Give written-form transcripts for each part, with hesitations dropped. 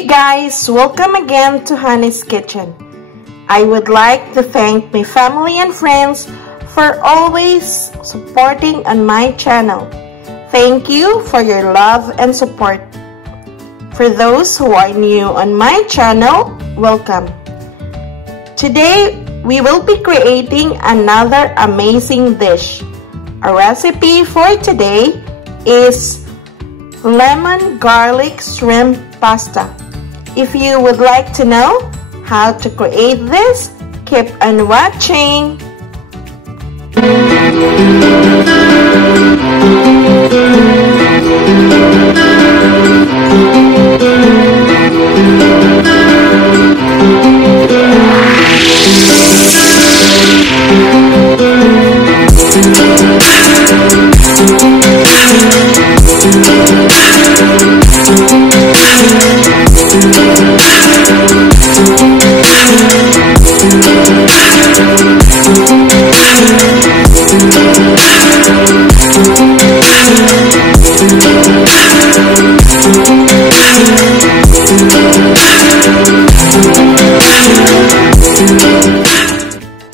Hey guys, welcome again to Honey's Kitchen. I would like to thank my family and friends for always supporting on my channel. Thank you for your love and support. For those who are new on my channel, welcome. Today, we will be creating another amazing dish. Our recipe for today is lemon garlic shrimp pasta. If you would like to know how to create this, keep on watching.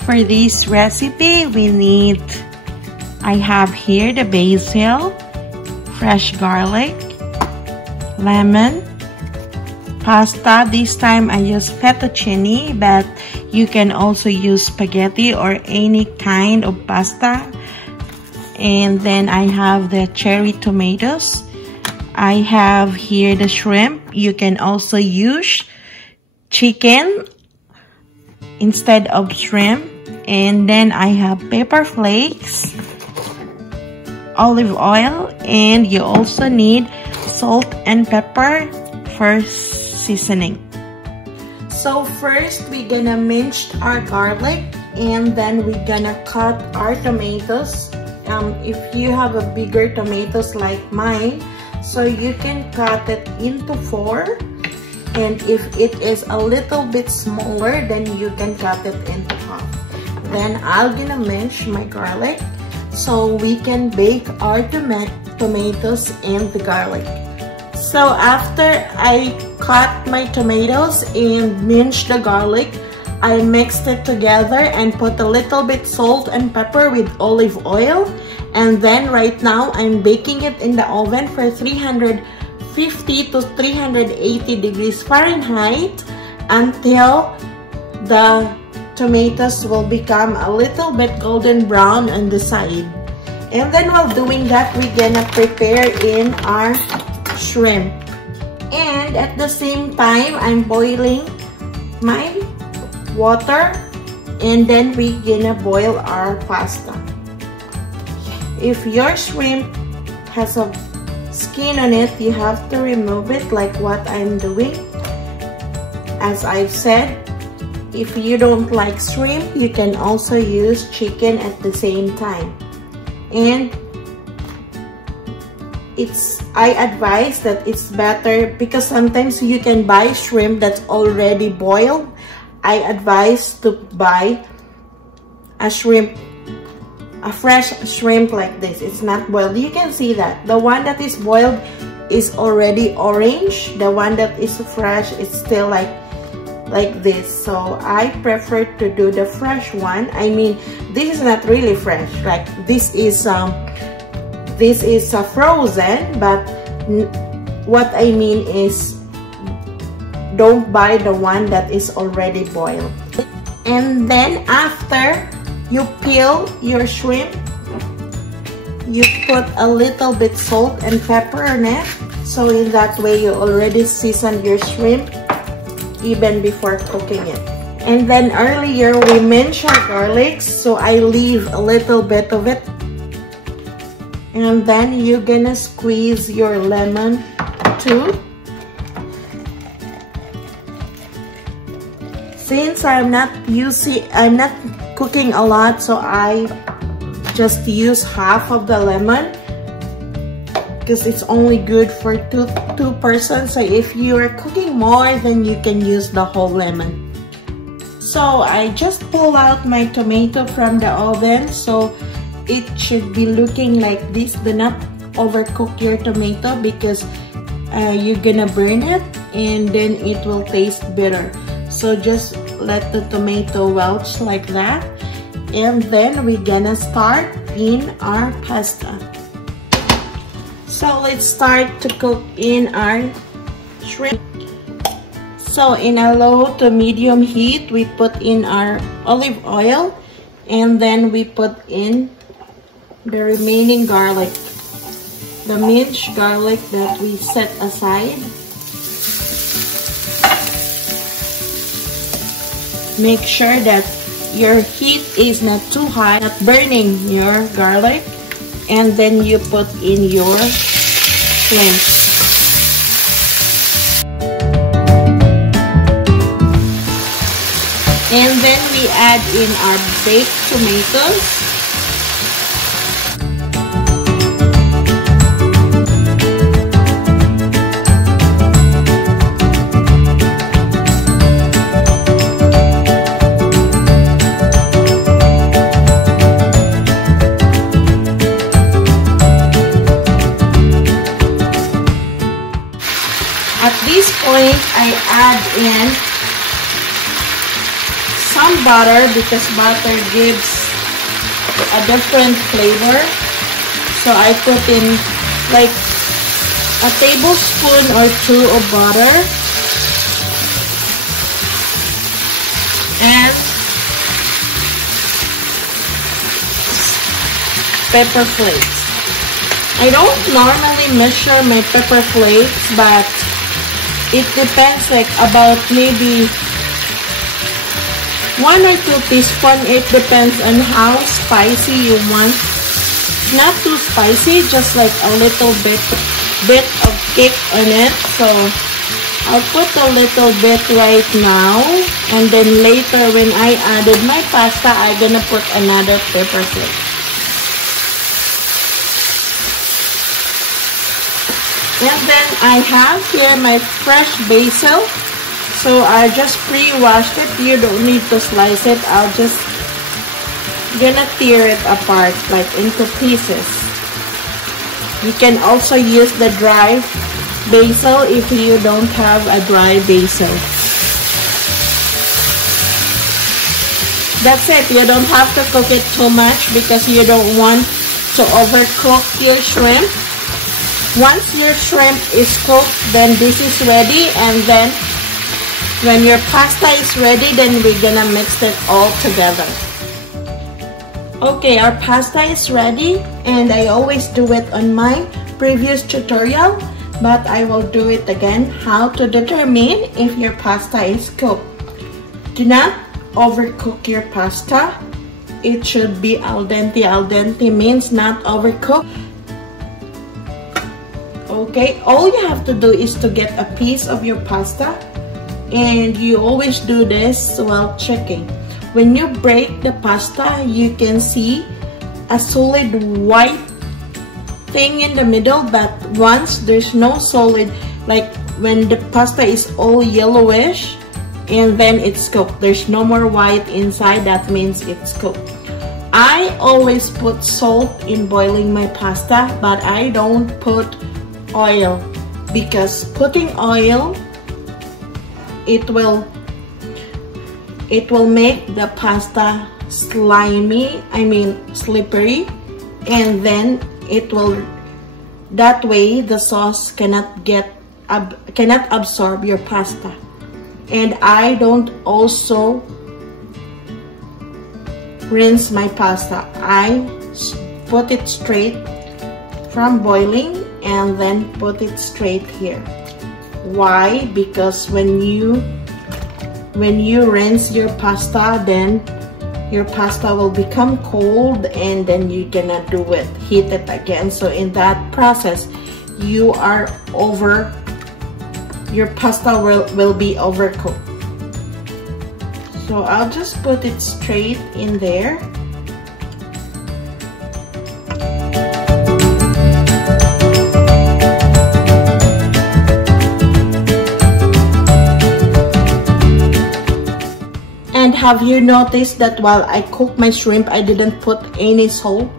For this recipe, I have here the basil, fresh garlic, lemon, pasta. This time I use fettuccine, but you can also use spaghetti or any kind of pasta. And then I have the cherry tomatoes. I have here the shrimp. You can also use chicken instead of shrimp. And then I have pepper flakes, olive oil, and you also need salt and pepper for seasoning. So first we're gonna mince our garlic, and then we're gonna cut our tomatoes. If you have a bigger tomatoes like mine, so you can cut it into 4. And if it is a little bit smaller, then you can cut it into half. Then I'm gonna mince my garlic so we can bake our tomatoes and the garlic. So after I cut my tomatoes and minced the garlic, I mixed it together and put a little bit salt and pepper with olive oil. And then right now I'm baking it in the oven for 350 to 380 degrees Fahrenheit until the tomatoes will become a little bit golden brown on the side. And then while doing that, we're gonna prepare in our shrimp. And at the same time, I'm boiling my water, and then we're gonna boil our pasta. If your shrimp has a skin on it, you have to remove it like what I'm doing. As I've said, if you don't like shrimp, you can also use chicken at the same time. And I advise that it's better because sometimes you can buy shrimp that's already boiled. I advise to buy a fresh shrimp like this. It's not boiled. You can see that the one that is boiled is already orange. The one that is fresh is still like this. So I prefer to do the fresh one. I mean, this is not really fresh. Like this is frozen, but what I mean is don't buy the one that is already boiled. And then after you peel your shrimp, you put a little bit salt and pepper on it. So in that way you already seasoned your shrimp even before cooking it. And then earlier we mentioned garlic, so I leave a little bit of it. And then you're gonna squeeze your lemon too. Since I'm not cooking a lot, so I just use half of the lemon because it's only good for two persons. So if you are cooking more, then you can use the whole lemon. So I just pull out my tomato from the oven, so it should be looking like this. Do not overcook your tomato because you're gonna burn it. and then it will taste bitter. So just let the tomato welch like that, and then we're gonna start in our pasta. So let's start to cook in our shrimp. So in a low to medium heat, we put in our olive oil, and then we put in the remaining garlic, the minced garlic that we set aside. Make sure that your heat is not too high, not burning your garlic, and then you put in your shrimp. And then we add in our baked tomatoes. At this point, I add in some butter because butter gives a different flavor. So I put in like a tablespoon or 2 of butter and pepper flakes. I don't normally measure my pepper flakes, but it depends, like about maybe 1 or 2 teaspoons. It depends on how spicy you want. Not too spicy, just like a little bit of kick on it. So I'll put a little bit right now, and then later when I added my pasta, I'm gonna put another pepper flake. And then I have here my fresh basil. So I just pre-washed it. You don't need to slice it. I'll just gonna tear it apart like into pieces. You can also use the dry basil if you don't have a dry basil. That's it. You don't have to cook it too much because you don't want to overcook your shrimp. Once your shrimp is cooked, then this is ready, and then when your pasta is ready, then we're gonna mix it all together. Okay, our pasta is ready, and I always do it on my previous tutorial, but I will do it again, how to determine if your pasta is cooked. Do not overcook your pasta. It should be al dente. Al dente means not overcooked. Okay, all you have to do is to get a piece of your pasta, and you always do this while checking. When you break the pasta, you can see a solid white thing in the middle, but once there's no solid, like when the pasta is all yellowish and then it's cooked, there's no more white inside, that means it's cooked. I always put salt in boiling my pasta, but I don't put oil, because putting oil, it will make the pasta slimy, slippery, and then it will, that way the sauce cannot absorb your pasta. And I don't also rinse my pasta. I put it straight from boiling and then put it straight here. Why? Because when you rinse your pasta, then your pasta will become cold, and then you're gonna heat it again. So in that process, your pasta will be overcooked. So I'll just put it straight in there. And have you noticed that while I cook my shrimp, I didn't put any salt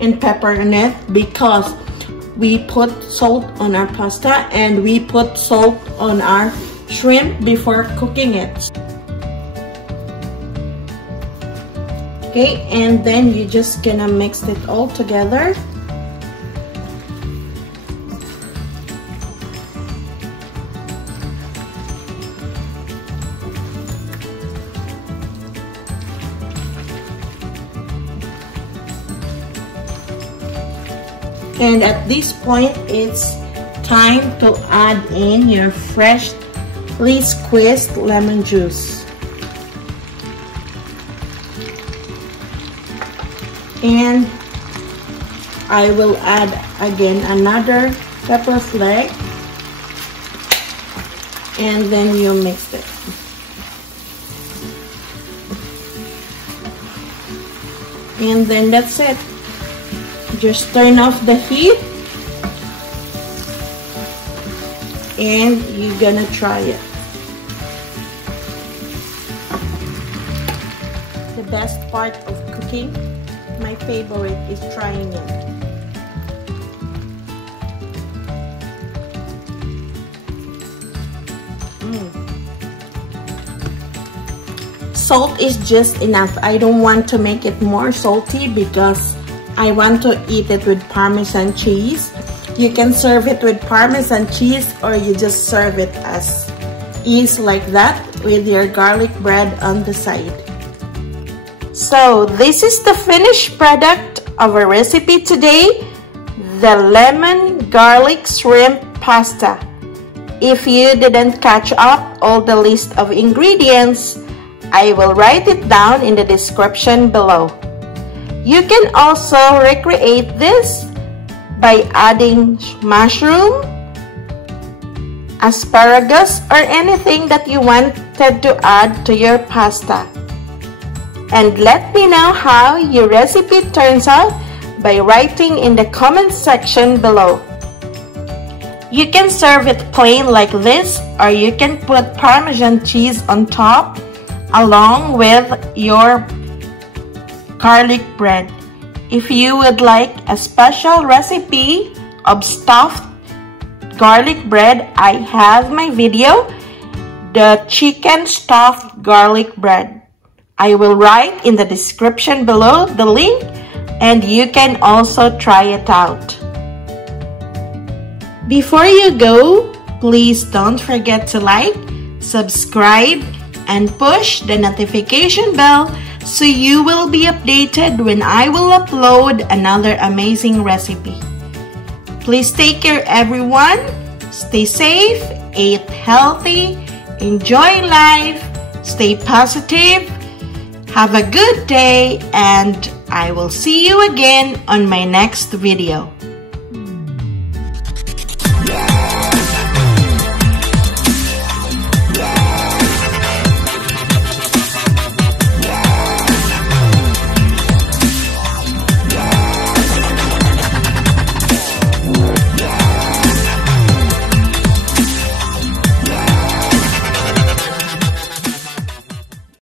and pepper in it? Because we put salt on our pasta and we put salt on our shrimp before cooking it. Okay, and then you're just gonna mix it all together. And at this point, it's time to add in your freshly squeezed lemon juice. And I will add again another pepper flake, and then you mix it. And then that's it. Just turn off the heat and you're gonna try it. The best part of cooking, my favorite, is trying it. Salt is just enough. I don't want to make it more salty because I want to eat it with Parmesan cheese. You can serve it with Parmesan cheese, or you just serve it as is like that with your garlic bread on the side. So this is the finished product of our recipe today, the lemon garlic shrimp pasta. If you didn't catch up all the list of ingredients, I will write it down in the description below. You can also recreate this by adding mushroom, asparagus, or anything that you wanted to add to your pasta. And let me know how your recipe turns out by writing in the comment section below. You can serve it plain like this, or you can put Parmesan cheese on top along with your garlic bread. If you would like a special recipe of stuffed garlic bread, I have my video, the chicken stuffed garlic bread. I will write in the description below the link, and you can also try it out. Before you go, please don't forget to like, subscribe, and push the notification bell so you will be updated when I will upload another amazing recipe. Please take care, everyone. Stay safe, eat healthy, enjoy life, stay positive. Have a good day, and I will see you again on my next video.